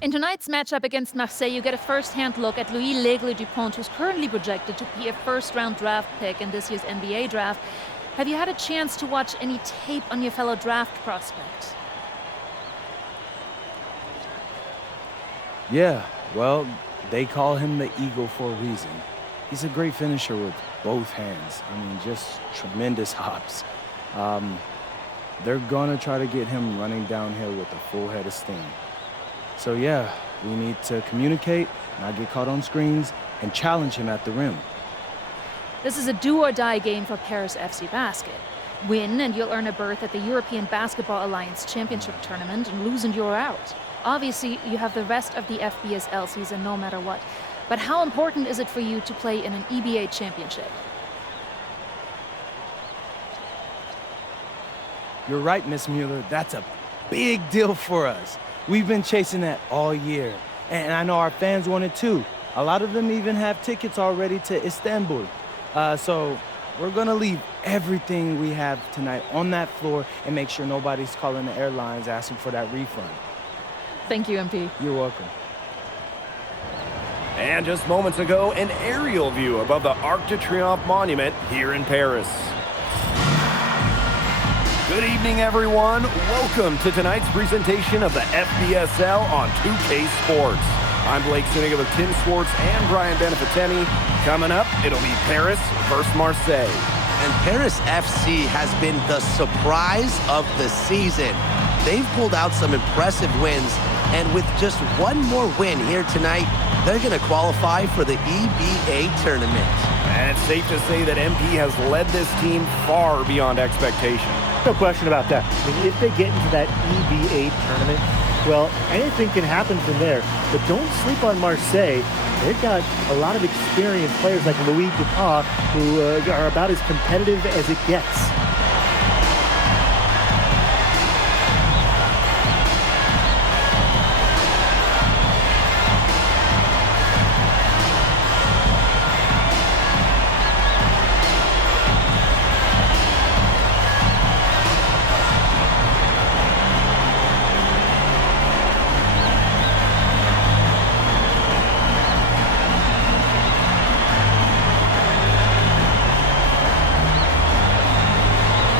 In tonight's matchup against Marseille, you get a first-hand look at Louis Dupont, who's currently projected to be a first-round draft pick in this year's NBA draft. Have you had a chance to watch any tape on your fellow draft prospect? Yeah, well, they call him the Eagle for a reason. He's a great finisher with both hands. I mean, just tremendous hops. They're gonna try to get him running downhill with a full head of steam. So yeah, we need to communicate, not get caught on screens, and challenge him at the rim. This is a do-or-die game for Paris FC Basket. Win and you'll earn a berth at the European Basketball Alliance Championship Tournament, and lose and you're out. Obviously, you have the rest of the FBSL season no matter what. But how important is it for you to play in an EBA championship? You're right, Miss Mueller. That's a big deal for us. We've been chasing that all year. And I know our fans want it too. A lot of them even have tickets already to Istanbul. So we're going to leave everything we have tonight on that floor and make sure nobody's calling the airlines asking for that refund. Thank you, MP. You're welcome. And just moments ago, an aerial view above the Arc de Triomphe monument here in Paris. Good evening, everyone. Welcome to tonight's presentation of the FBSL on 2K Sports. I'm Blake Suniga with Tim Swartz and Brian Beneficeni. Coming up, it'll be Paris versus Marseille. And Paris FC has been the surprise of the season. They've pulled out some impressive wins, and with just one more win here tonight, they're going to qualify for the EBA tournament. And it's safe to say that MP has led this team far beyond expectation. No question about that. I mean, if they get into that EBA tournament, well, anything can happen from there. But don't sleep on Marseille. They've got a lot of experienced players like Louis Dupont, who are about as competitive as it gets.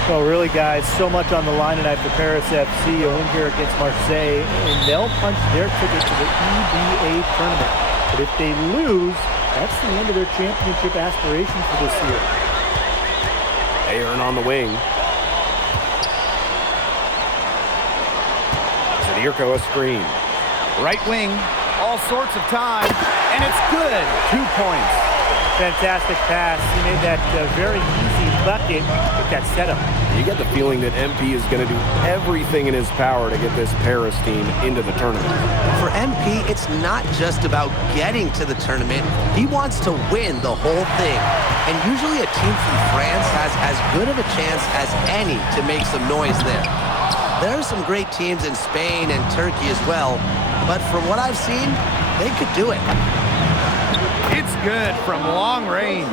Well, really, guys, so much on the line tonight for Paris FC. A win here against Marseille, and they'll punch their ticket to the EBA tournament. But if they lose, that's the end of their championship aspirations for this year. Aaron on the wing. Zadirko a screen. Right wing, all sorts of time, and it's good. 2 points. Fantastic pass. He made that very easy bucket with that setup. You get the feeling that MP is going to do everything in his power to get this Paris team into the tournament. For MP, it's not just about getting to the tournament. He wants to win the whole thing. And usually a team from France has as good of a chance as any to make some noise there. There are some great teams in Spain and Turkey as well, but from what I've seen, they could do it. It's good from long range.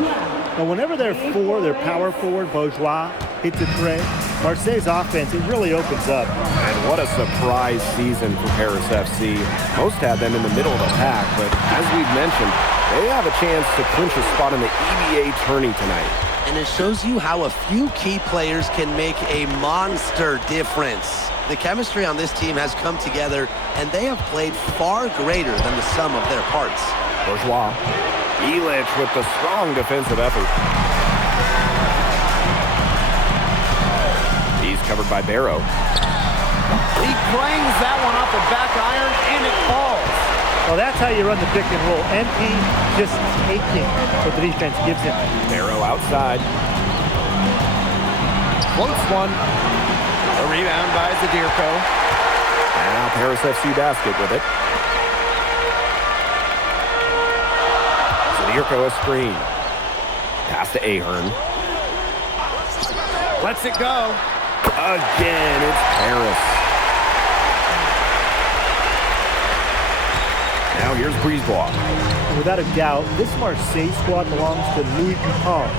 Now, whenever their power forward, Bourgeois, hits a tray, Marseille's offense, it really opens up. And what a surprise season for Paris FC. Most had them in the middle of the pack, but as we've mentioned, they have a chance to clinch a spot in the EBA tourney tonight. And it shows you how a few key players can make a monster difference. The chemistry on this team has come together, and they have played far greater than the sum of their parts. Bourgeois. Elic with the strong defensive effort. He's covered by Barrow. He clangs that one off the back iron, and it falls. Well, that's how you run the pick and roll. MP just taking what the defense gives him. Barrow outside. Floats one. A rebound by Zadirko. Now Paris FC Basket with it. Zadirko a screen. Pass to Ahern. Lets it go. Again, it's Paris. Now here's Beazly. Without a doubt, this Marseille squad belongs to Louis Dupont.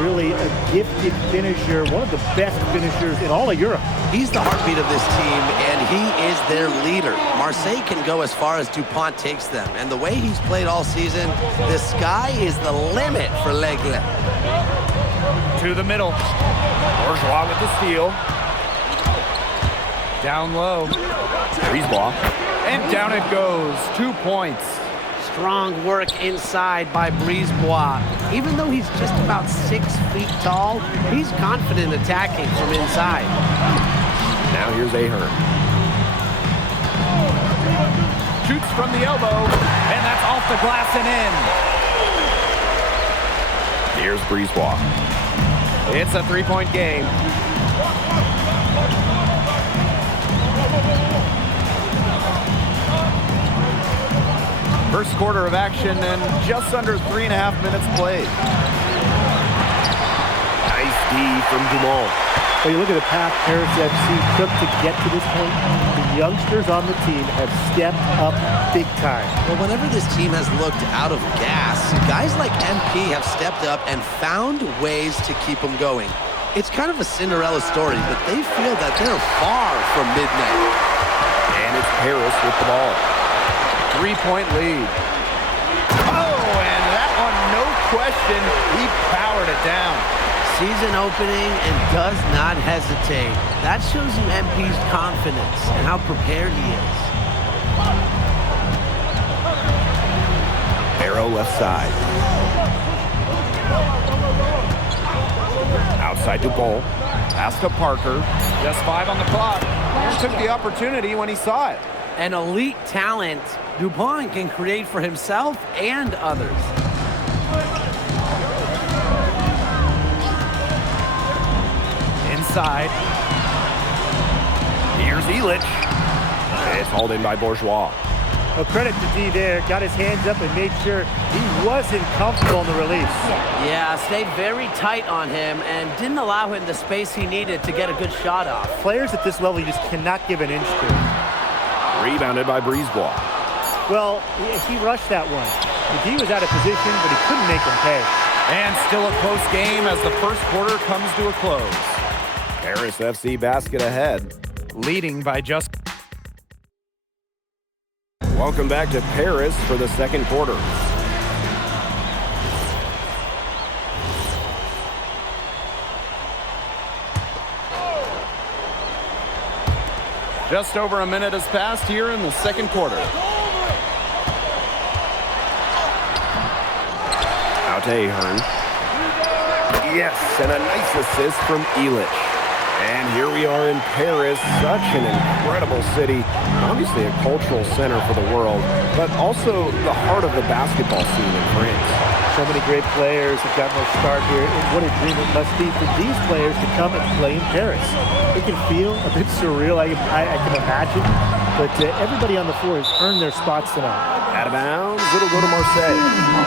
Really a gifted finisher, one of the best finishers in all of Europe. He's the heartbeat of this team, and he is their leader. Marseille can go as far as Dupont takes them. And the way he's played all season, the sky is the limit for L'Aigle. To the middle. Bourgeois with the steal. Down low. Brisebois. And down it goes. 2 points. Strong work inside by Brisebois. Even though he's just about 6 feet tall, he's confident attacking from inside. Now here's Ahern. Shoots from the elbow, and that's off the glass and in. Here's Brisebois. It's a 3-point game. First quarter of action and just under 3.5 minutes played. Nice D from Dumont. Well, you look at the path Paris FC took to get to this point. The youngsters on the team have stepped up big time. Well, whenever this team has looked out of gas, guys like MP have stepped up and found ways to keep them going. It's kind of a Cinderella story, but they feel that they're far from midnight. And it's Paris with the ball. 3-point lead. Oh, and that one, no question, he powered it down. Season opening and does not hesitate. That shows you MP's confidence and how prepared he is. Arrow left side. Outside Dupont. Pass to Parker. Just 5 on the clock. He took the opportunity when he saw it. An elite talent, Dupont can create for himself and others. Inside. Here's Illich. It's hauled in by Bourgeois. Well, credit to D there. Got his hands up and made sure he wasn't comfortable in the release. Yeah, stayed very tight on him and didn't allow him the space he needed to get a good shot off. Players at this level you just cannot give an inch to. Rebounded by Brisebois. Well, he rushed that one. The D was out of position, but he couldn't make him pay. And still a close game as the first quarter comes to a close. Paris FC Basket ahead, leading by just... Welcome back to Paris for the second quarter. Just over a minute has passed here in the second quarter. Out to Ahern. Yes, and a nice assist from Illich. And here we are in Paris, such an incredible city. Obviously a cultural center for the world, but also the heart of the basketball scene in France. So many great players have gotten their start here, and what a dream it must be for these players to come and play in Paris. It can feel a bit surreal, I can imagine, but everybody on the floor has earned their spots tonight. Out of bounds, it'll go to Marseille.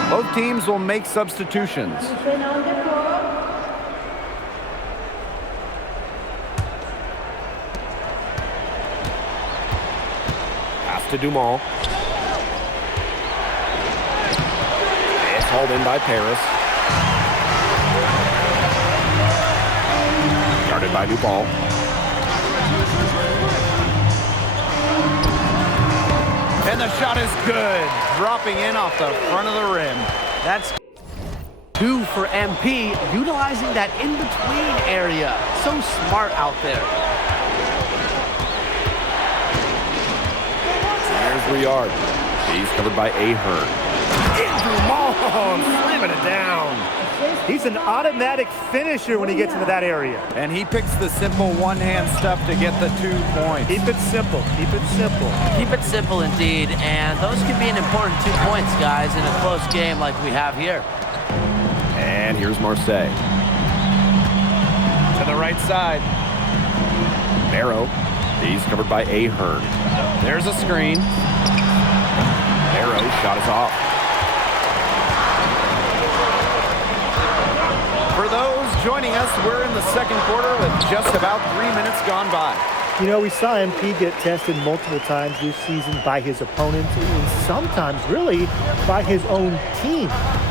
Both teams will make substitutions. Pass to Dumont. It's hauled in by Paris. Guarded by Dupont. And the shot is good, dropping in off the front of the rim. That's 2 for MP, utilizing that in-between area. So smart out there. There's Riard. He's covered by Ahern. Dumont slamming it down. He's an automatic finisher when he gets into that area. And he picks the simple one-hand stuff to get the 2 points. Keep it simple. Keep it simple. Keep it simple indeed, and those can be an important 2 points, guys, in a close game like we have here. And here's Marseille. To the right side. Barrow. He's covered by Ahern. There's a screen. Barrow shot is off. For those joining us, we're in the second quarter with just about 3 minutes gone by. You know, we saw MP get tested multiple times this season by his opponents and sometimes really by his own team.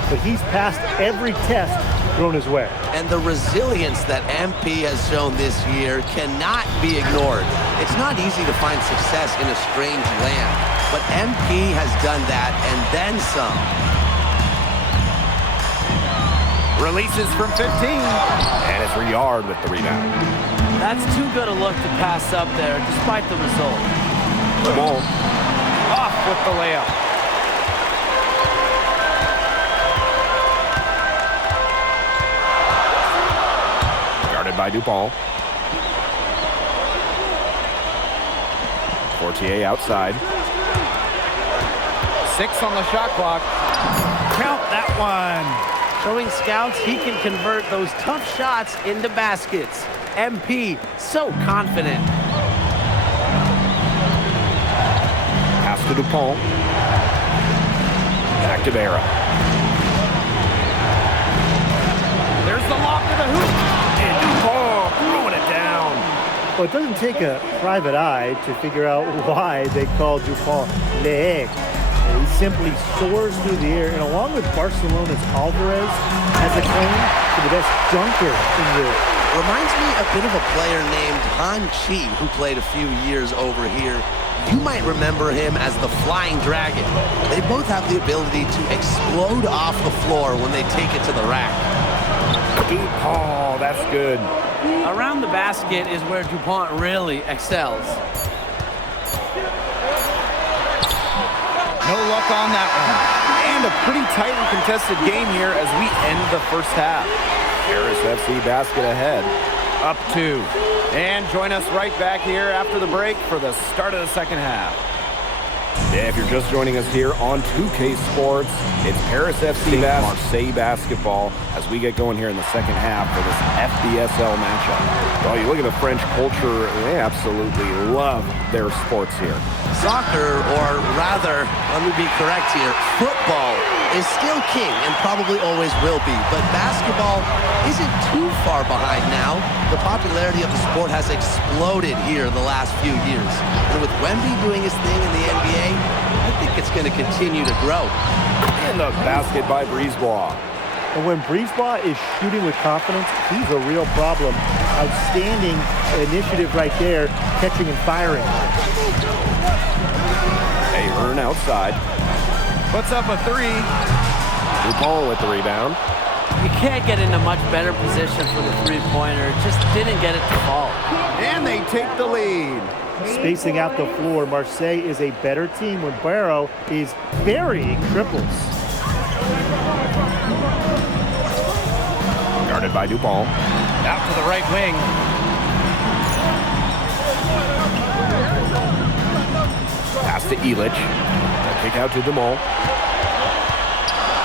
But he's passed every test thrown his way. And the resilience that MP has shown this year cannot be ignored. It's not easy to find success in a strange land, but MP has done that and then some. Releases from 15, and it's Riard with the rebound. That's too good a look to pass up there, despite the result. Dupont off with the layup. Guarded by Dupont. Fortier outside. 6 on the shot clock. Count that one. Showing scouts he can convert those tough shots into baskets. MP, so confident. Pass to Dupont. Back to Vera. There's the lob to the hoop. And Dupont throwing it down. Well, it doesn't take a private eye to figure out why they call Dupont Le. He simply soars through the air, and along with Barcelona's Alvarez, has a claim to the best dunker in Europe. Reminds me a bit of a player named Han Chi, who played a few years over here. You might remember him as the Flying Dragon. They both have the ability to explode off the floor when they take it to the rack. Dupont, that's good. Around the basket is where Dupont really excels. No luck on that one. And a pretty tightly contested game here as we end the first half. Paris FC Basket ahead, up 2. And join us right back here after the break for the start of the second half. Yeah, if you're just joining us here on 2K Sports, it's Paris FC Marseille Basketball as we get going here in the second half for this FBSL matchup. Well, you look at the French culture, they absolutely love their sports here. Soccer, or rather, let me be correct here, football is still king and probably always will be, but basketball isn't too far behind now. The popularity of the sport has exploded here the last few years. And with Wemby doing his thing in the NBA, I think it's going to continue to grow. And the basket by Brisebois. And when Brisebois is shooting with confidence, he's a real problem. Outstanding initiative right there, catching and firing. Ahern outside. Puts up a 3. Dupont with the rebound. You can't get in a much better position for the three-pointer. Just didn't get it to fall. And they take the lead. Spacing out the floor, Marseille is a better team when Barrow is burying triples. Guarded by Dupont. Out to the right wing. Pass to Illich. Kick out to Dupont.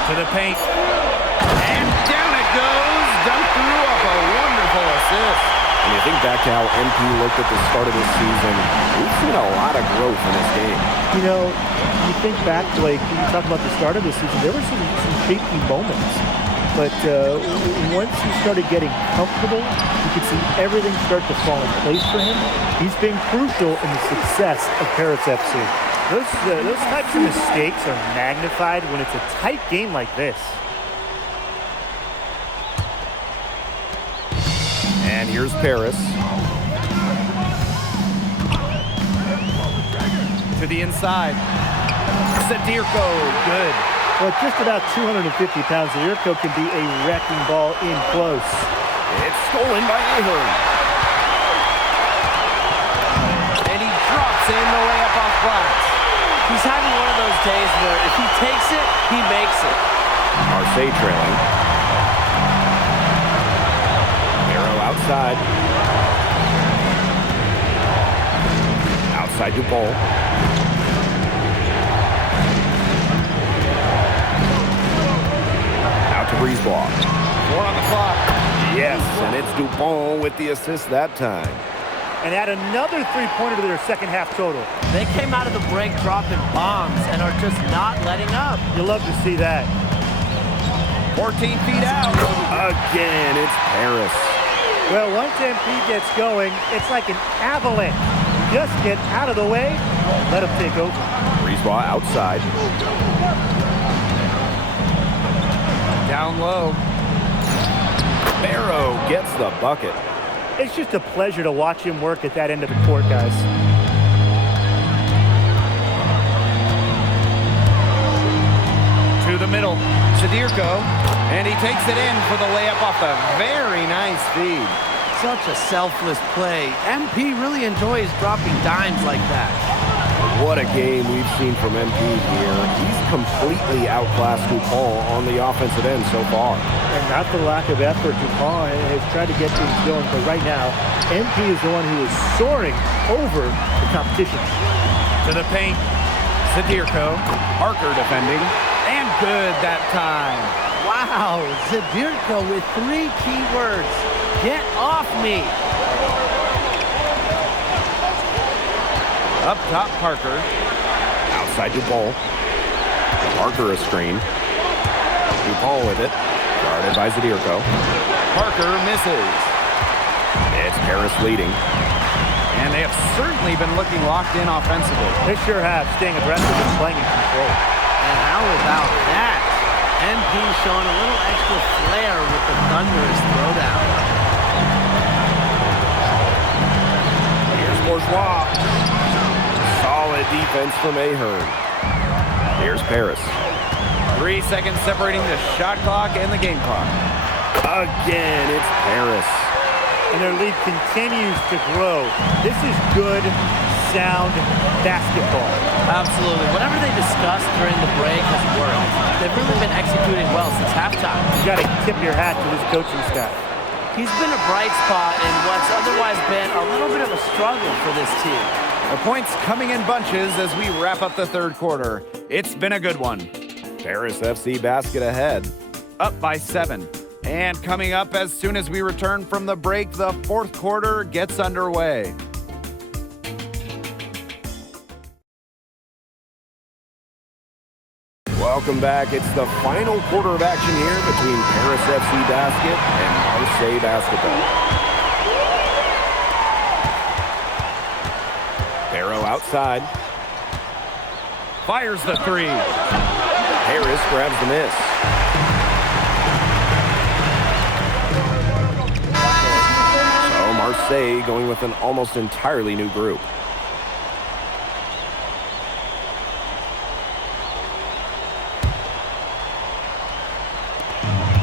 To the paint. And down it goes. Dunked through off a wonderful assist. When you think back to how MP looked at the start of this season, we've seen a lot of growth in this game. You know, you think back, Blake, when you talk about the start of the season, there were some shaky moments. But once he started getting comfortable, you could see everything start to fall in place for him. He's been crucial in the success of Paris FC. Those types of mistakes are magnified when it's a tight game like this. And here's Paris. To the inside. Sadirko, good. Well, at just about 250 pounds, Sadirko can be a wrecking ball in close. It's stolen by Ahern. And he drops in the layup off glass. He's having one of those days where if he takes it, he makes it. Marseille trailing. Arrow outside. Outside Dupont. Out to Brisebois. 4 on the clock. Yes, and it's Dupont with the assist that time. And add another three-pointer to their second half total. They came out of the break dropping bombs and are just not letting up. You love to see that. 14 feet out. Again, it's Paris. Well, once MP gets going, it's like an avalanche. Just get out of the way, let him take over. Brisebois outside. Down low. Barrow gets the bucket. It's just a pleasure to watch him work at that end of the court, guys. To the middle, Sadirko, and he takes it in for the layup off a very nice feed. Such a selfless play. MP really enjoys dropping dimes like that. What a game we've seen from MP here. He's completely outclassed Dupont on the offensive end so far. And not for lack of effort, Dupont has tried to get things going, but right now, MP is the one who is soaring over the competition. To the paint, Sadirko, Parker defending, and good that time. Wow, Zadirko with 3 key words. Get off me. Up top, Parker. Outside Dupont. Parker a screen. Dupont with it. Guarded by Zadirko. Parker misses. It's Paris leading. And they have certainly been looking locked in offensively. They sure have, staying aggressive and playing in control. And how about that? MP showing a little extra flair with the thunderous throwdown. Here's Bourgeois. Solid defense from Ahern. Here's Paris. 3 seconds separating the shot clock and the game clock. Again, it's Paris. And their lead continues to grow. This is good, sound basketball. Absolutely. Whatever they discussed during the break has worked. They've really been executing well since halftime. You got to tip your hat to this coaching staff. He's been a bright spot in what's otherwise been a little bit of a struggle for this team. The points coming in bunches as we wrap up the third quarter. It's been a good one. Paris FC Basket ahead, up by 7. And coming up as soon as we return from the break, the fourth quarter gets underway. Welcome back. It's the final quarter of action here between Paris FC Basket and Marseille Basketball. Barrow outside. Fires the 3. Paris grabs the miss. So Marseille going with an almost entirely new group.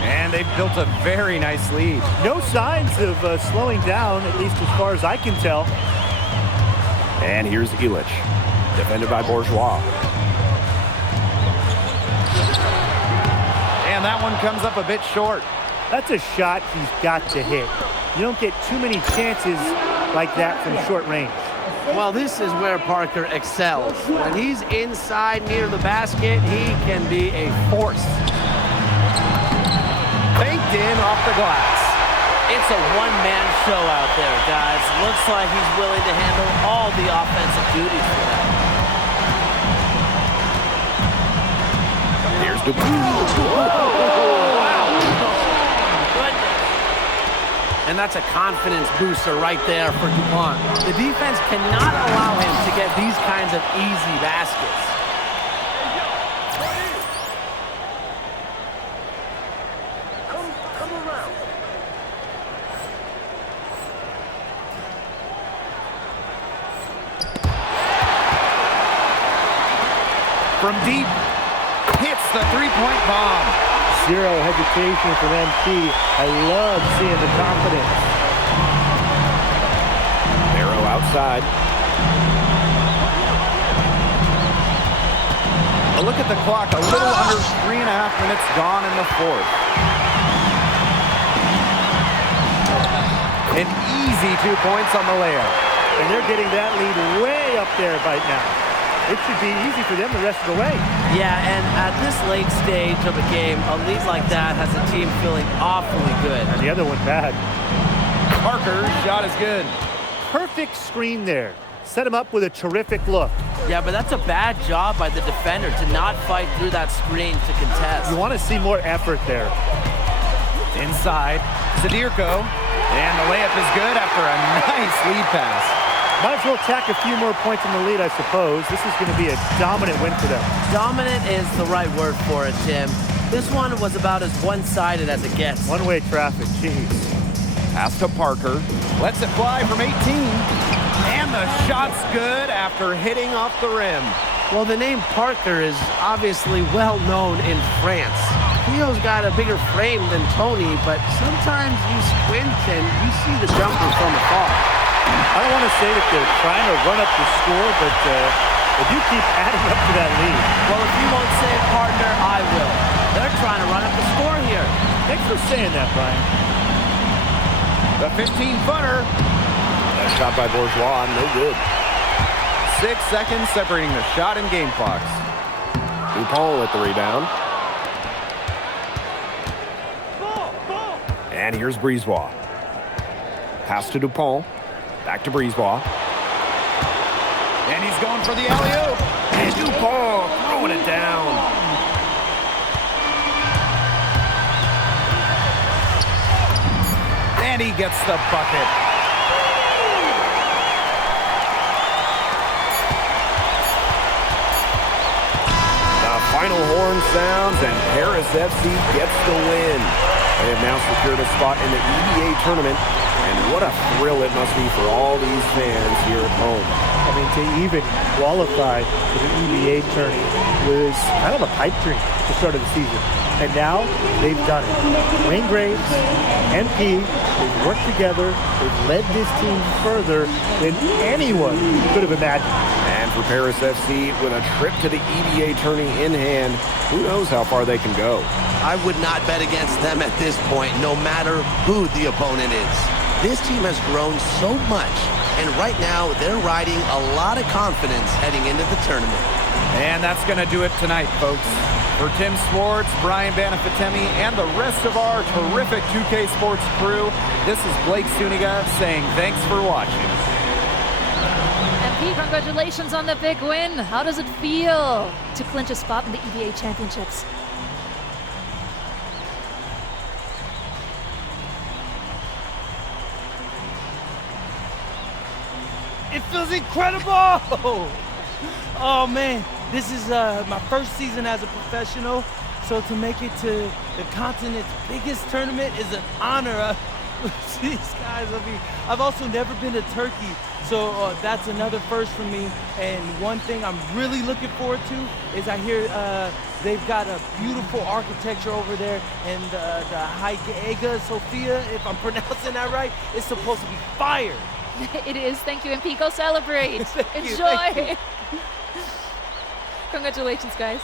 And they've built a very nice lead. No signs of slowing down, at least as far as I can tell. And here's Illich, defended by Bourgeois. And that one comes up a bit short. That's a shot he's got to hit. You don't get too many chances like that from short range. Well, this is where Parker excels. When he's inside near the basket, he can be a force. Banked in off the glass. It's a one-man show out there, guys. Looks like he's willing to handle all the offensive duties for them. Here's Dupont. Wow. Goodness. And that's a confidence booster right there for Dupont. The defense cannot allow him to get these kinds of easy baskets. From deep, hits the three-point bomb. Zero hesitation from MP. I love seeing the confidence. Barrow outside. A look at the clock, a little under 3.5 minutes gone in the fourth. An easy 2 points on the layup. And they're getting that lead way up there right now. It should be easy for them the rest of the way. Yeah, and at this late stage of a game, a lead like that has a team feeling awfully good. And the other one bad. Parker's shot is good. Perfect screen there. Set him up with a terrific look. Yeah, but that's a bad job by the defender to not fight through that screen to contest. You want to see more effort there. Inside, Sadirko, and the layup is good after a nice lead pass. Might as well tack a few more points in the lead, I suppose. This is going to be a dominant win for them. Dominant is the right word for it, Tim. This one was about as one-sided as it gets. One-way traffic, jeez. Pass to Parker. Lets it fly from 18. And the shot's good after hitting off the rim. Well, the name Parker is obviously well known in France. Theo's got a bigger frame than Tony, but sometimes you squint and you see the jumper from afar. I don't want to say that they're trying to run up the score, but they do keep adding up to that lead. Well, if you won't say it, partner, I will. They're trying to run up the score here. Thanks for saying that, Brian. The 15-footer. That shot by Bourgeois, no good. 6 seconds separating the shot and game clocks. Dupont with the rebound. And here's Breezewa. Pass to Dupont. Back to Breezewa. And he's going for the alley-oop. And Dupont throwing it down. And he gets the bucket. The final horn sounds, and Paris FC gets the win. They have now secured a spot in the EBA tournament, and what a thrill it must be for all these fans here at home. I mean, to even qualify for the EBA tourney was kind of a pipe dream at the start of the season. And now they've done it. Wayne Graves, MP, they've worked together. They've led this team further than anyone could have imagined. And for Paris FC, with a trip to the EBA tourney in hand, who knows how far they can go. I would not bet against them at this point, no matter who the opponent is. This team has grown so much, and right now they're riding a lot of confidence heading into the tournament. And that's going to do it tonight, folks. For Tim Swartz, Brian Banafitemi, and the rest of our terrific 2K Sports crew, this is Blake Suniga saying thanks for watching. MP, congratulations on the big win. How does it feel to clinch a spot in the EBA Championships? It feels incredible! Oh man, this is my first season as a professional, so to make it to the continent's biggest tournament is an honor. These guys, I mean, I've also never been to Turkey, so that's another first for me. And one thing I'm really looking forward to is I hear they've got a beautiful architecture over there, and the Hagia Sophia, if I'm pronouncing that right, is supposed to be fire. It is. Thank you, MP. Go celebrate. Thank you, Enjoy. thank you. Congratulations, guys.